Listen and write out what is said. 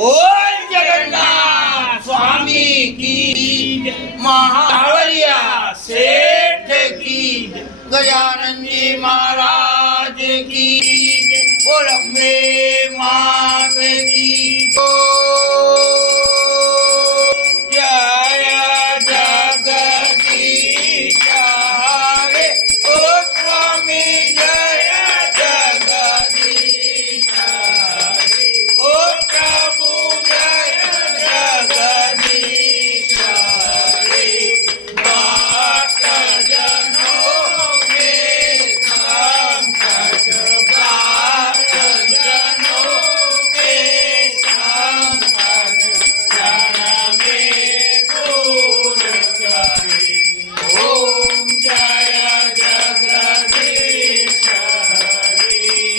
बोल जगन्नाथ स्वामी की, महाकावरिया सेठ की, गजानंद जी महाराज की।